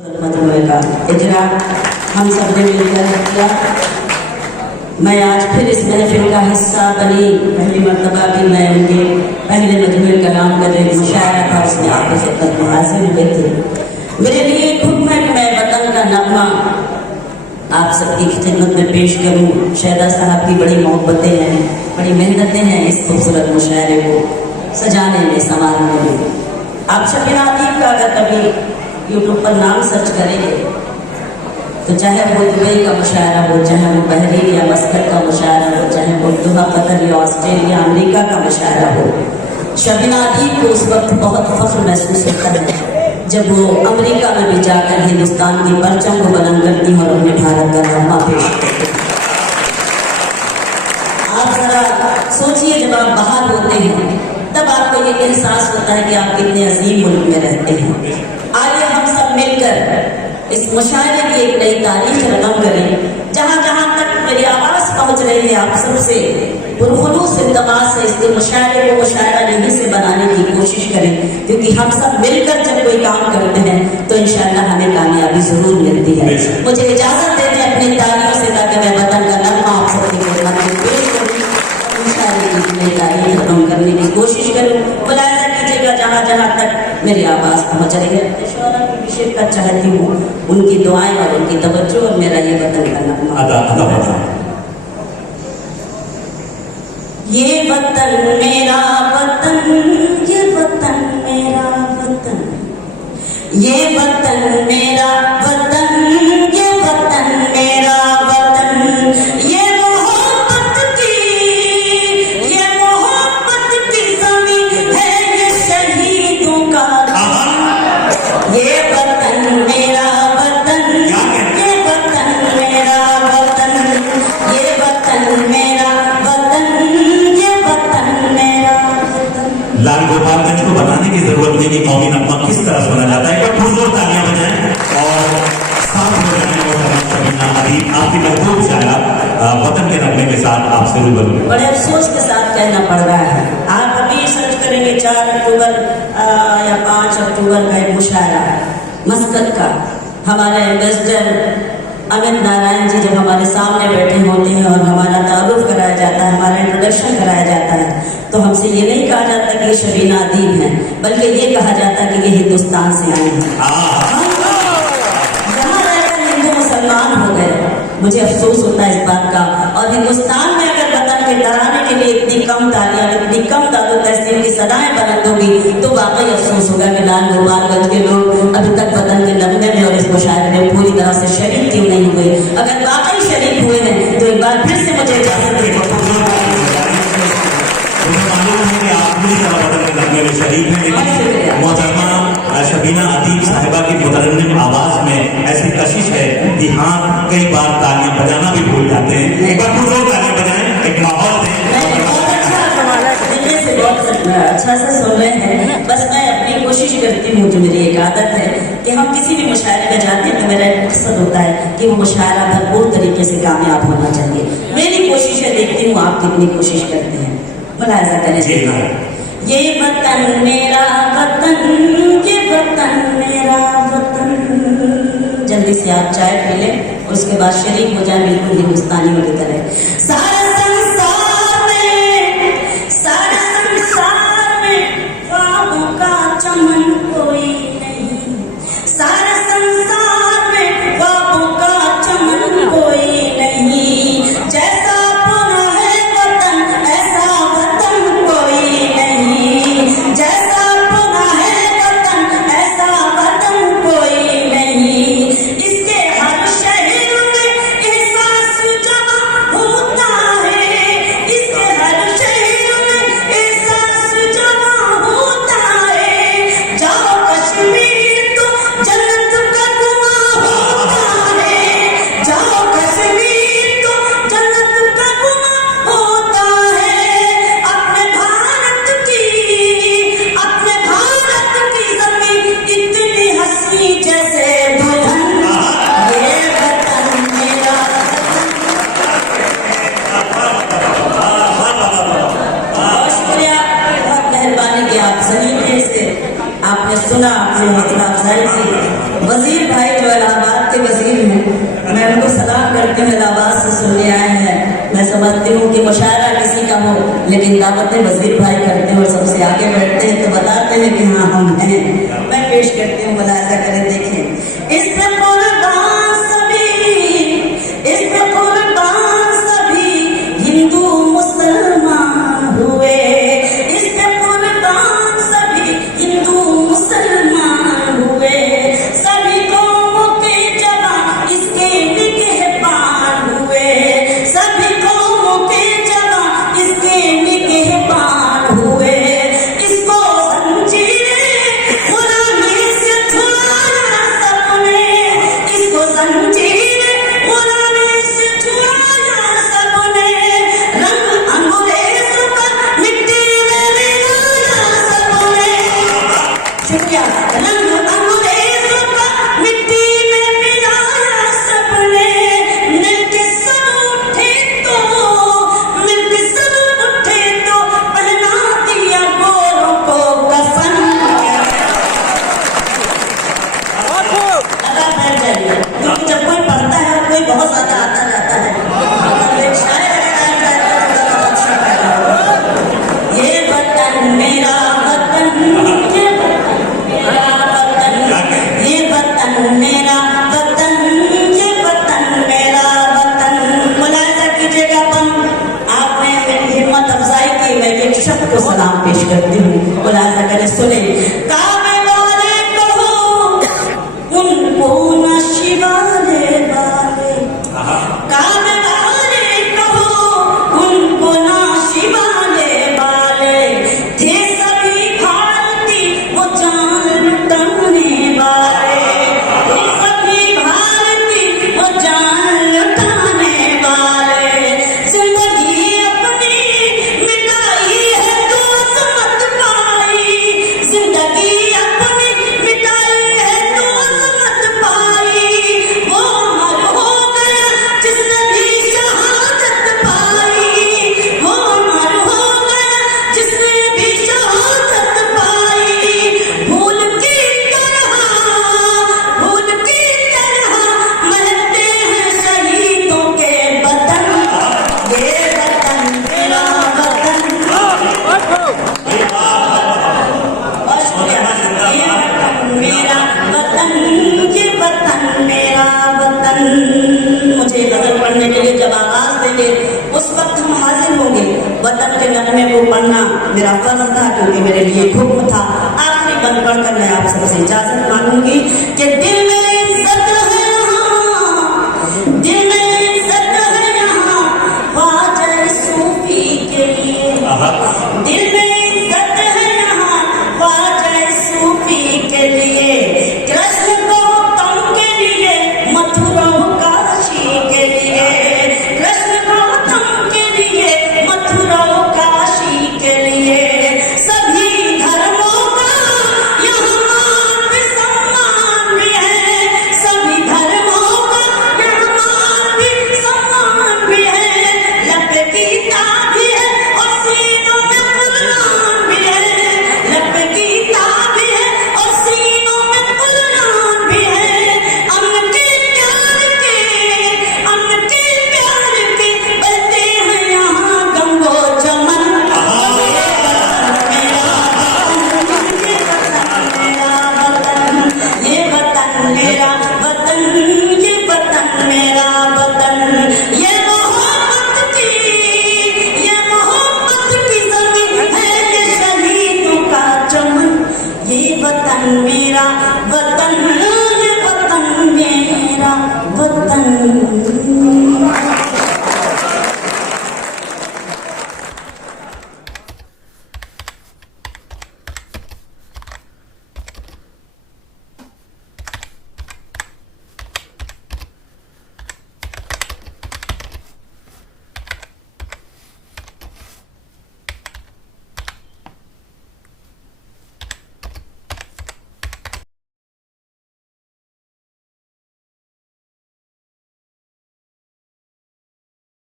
मजमूए का इजरा हम सब ने मिलकर किया। मैं आज फिर इस महफिल का हिस्सा बनी। पहली मरतबा कि मैं उनके पहले मजमूए का नाम कर रही मुशायरा था, उसमें आपकी खिदमत में हाजिर हुए थे। मेरे लिए एक हुक्म है कि मैं वतन का नगमा आप सबकी खिदमत में पेश करूं। शहदा साहब की बड़ी मोहब्बतें हैं, बड़ी मेहनतें हैं इस खूबसूरत मुशायरे को सजाने में, संवारने में। आप शबीना अदीब का अगर कभी यूट्यूब पर नाम सर्च करेंगे तो चाहे वो दुबई का मुशायरा हो, चाहे वो बहरीन या मस्कट का मुशायरा हो, चाहे वो दोहा, कतर या ऑस्ट्रेलिया, अमेरिका का मुशायरा हो, शबीना अदीब को उस वक्त बहुत फख्र महसूस होता है जब वो अमेरिका में भी जाकर हिंदुस्तान की परचम को बुलंद करती हैं और अपने भारत का नगमा पेश करती हैं। आप जरा सोचिए, जब आप बाहर होते हैं तब आपको ये एहसास होता है कि आप कितने अजीम मुल्क में रहते हैं। आइए हम सब मिलकर इस मुशायरे की एक नई तारीख रकम करें। जहाँ जहाँ तक मेरी आवाज़ पहुँच रही है, आप सबसे पुरखुलूस इल्तमास से इसके मुशायरे को मुशायरा नहीं से बनाने की कोशिश करें, क्योंकि हम सब मिलकर जब कोई काम करते हैं तो इंशाअल्लाह हमें कामयाबी जरूर मिलती है। मुझे इजाज़त दे दें अपनी तालियों से, ताकि मैं वतन का नगमा आप सबकी खिदमत में पेश करूँ, मुशायरे की नई तारीख रकम करने की कोशिश करूँ। मुलाहिजा कीजिएगा जहाँ जहाँ तक मेरी आवाज़ पहुँच रही है। शौरा की शिरकत चाहती हूँ, उनकी दुआएं और उनकी तवज्जो और मेरा ये वतन का नगमा। ये वतन मेरा वतन, ये वतन मेरा वतन, ये वतन मेरा वतन, ये वतन मेरा वतन, ये मोहब्बत की ज़मीन है, ये शहीदों का ये वतन मेरा वतन, ये वतन मेरा वतन, ये वतन मेरा वतन, ये वतन मेरा वतन। लाल गोपालगंज को बताने की जरूरत नहीं कि कौमी नगमा किस तरह सुना जाता है। एक बार जोर तालियां बजाएं और साथ हो जाने और शबीना अदीब आपकी महबूब शायरा वतन के नगमे के साथ आपसे रूबरू। बड़े अफसोस के साथ कहना पड़ रहा है, आप अभी सर्च करेंगे 4 अक्टूबर या 5 अक्टूबर का एक मुशायरा मस्कत का। हमारे एम्बेसडर अमित नारायण जी जब हमारे सामने बैठे होते हैं और हमारा तारुफ कराया जाता है, हमारा इंट्रोडक्शन कराया जाता है, तो हमसे ये नहीं कहा जाता कि ये शबीना अदीब हैं, बल्कि ये कहा जाता कि ये हिंदुस्तान से आए हैं। यहाँ रहकर हिंदू मुसलमान हो गए, मुझे अफसोस होता है इस बात का। और हिंदुस्तान में अगर वतन के डराने के लिए इतनी कम तालियां, इतनी कम दादो तहसील की सदाएं बुलंद होगी, तो वाकई अफसोस होगा कि लाल गोपालगंज के लोग अभी तक वतन के नगमे में और इस मुशायरे में पूरी तरह से शरीक क्यों नहीं हुए। अगर वाकई शरीक हुए हैं तो एक बार फिर से मुझे इजाजत दें। मोहतरमा शबीना अदीब साहिबा की मुतरन्निम आवाज में ऐसी कशिश है कि हाँ, कई बार तालियां बजाना भी भूल जाते हैं। एक बार लोग तालियां बजाएं, एक माहौल दें। अच्छा से सुन रहे हैं। बस मैं अपनी कोशिश करती हूँ, जो मेरी एक आदत है कि हम किसी भी मुशायरे में जाते हैं तो मेरा एक मकसद होता है कि वो मुशायरा भरपूर तरीके से कामयाब होना चाहिए। मेरी कोशिश है, देखती हूँ आप कितनी कोशिश करते हैं। मुलाहिजा करें। ये वतन मेरा वतन, ये वतन मेरा वतन। जल्दी से आप चाय पी लें, उसके बाद शरीक हो जाए बिल्कुल हिंदुस्तानियों की तरह। सारे संसार में ख्वाबों का चमन कोई नहीं, सारे संसार में ख्वाबों का चमन कोई नहीं, जैसा अपना है वतन ऐसा वतन कोई नहीं, जैसा अपना है वतन ऐसा वतन कोई नहीं। इसके हर शहर में एहसास जहाँ होता आपने हौसला अफजाई की। वजीर भाई जो इलाहाबाद के वजीर हैं, मैं उनको सलाम करती हूँ, इलाहाबाद से सुनने आए हैं। मैं समझती हूँ कि मुशायरा किसी का हो, लेकिन दावतें वजीर भाई करते हैं और सबसे आगे बैठते हैं तो बताते हैं कि हाँ हम हैं। मैं पेश करती हूँ, मुलाहिजा करें, देखें। इस पे कुर्बान सभी, इस पे कुर्बान सभी हिंदू मुसलमान हुए, इस पे कुर्बान सभी हिंदू मुसलमान हुए, सभी कौमों के जवान इसके निगहबान हुए, सभी कौमों के जवान इसके निगहबान हुए। इसको जंजीरे गुलामी से छुड़ाया सबने, इसको जंजीरे गुलामी से छुड़ाया सबने, रंग अंग्रेजों का मिट्टी में मिलाया सबने। शुक्रिया। रंग अंग्रेजों का मिट्टी में मिलाया सबने, मिलके सब उठे तो, मिलके सब उठे तो पहना दिया गोरों को कफन। अदा बैठ जाइए, क्योंकि जब कोई पढ़ता है कोई बहुत ज्यादा आता जाता है, मतलब एक शायर अगर आया जाए तो बहुत अच्छा पैदा होगा। ये वतन मेरा वतन, ये वतन मेरा वतन, ये वतन मेरा वतन, ये वतन मेरा वतन। मुलाहिजा कीजिएगा, आपने मेरी हिम्मत अफजाई की। मैं एक शब्द को सलाम पेश करती हूँ, मुलाहिजा करें, सुने। काबे वाले कहो उनको नशीबाले वाले, काबे वाले कहो उनको नाशिबाले वाले, थे सभी भारती वो जान लुटाने वाले, थे सभी भारती वो जान लुटाने वाले। जिंदगी अपनी मिटाई है तो समत पाई, जिंदगी अपनी मिटाई है तो समत पाई। वो अमर हो गया जिसने भी शहादत पाई, वो अमर हो गया जिसने भी शहादत पाई। फूल की तरह, फूल की तरह महकते हैं शहीदों के वतन, ये वतन मेरा वतन। ये वतन मेरा वतन, ये वतन मेरा वतन। मुझे गजल पढ़ने के लिए जब आवाज देंगे उस वक्त हम हाजिर होंगे। वतन के नगमे को पढ़ना मेरा फर्ज था, क्योंकि मेरे लिए हुक्म था। आखिरी बंद पढ़कर मैं आप सबसे इजाजत मांगूंगी कि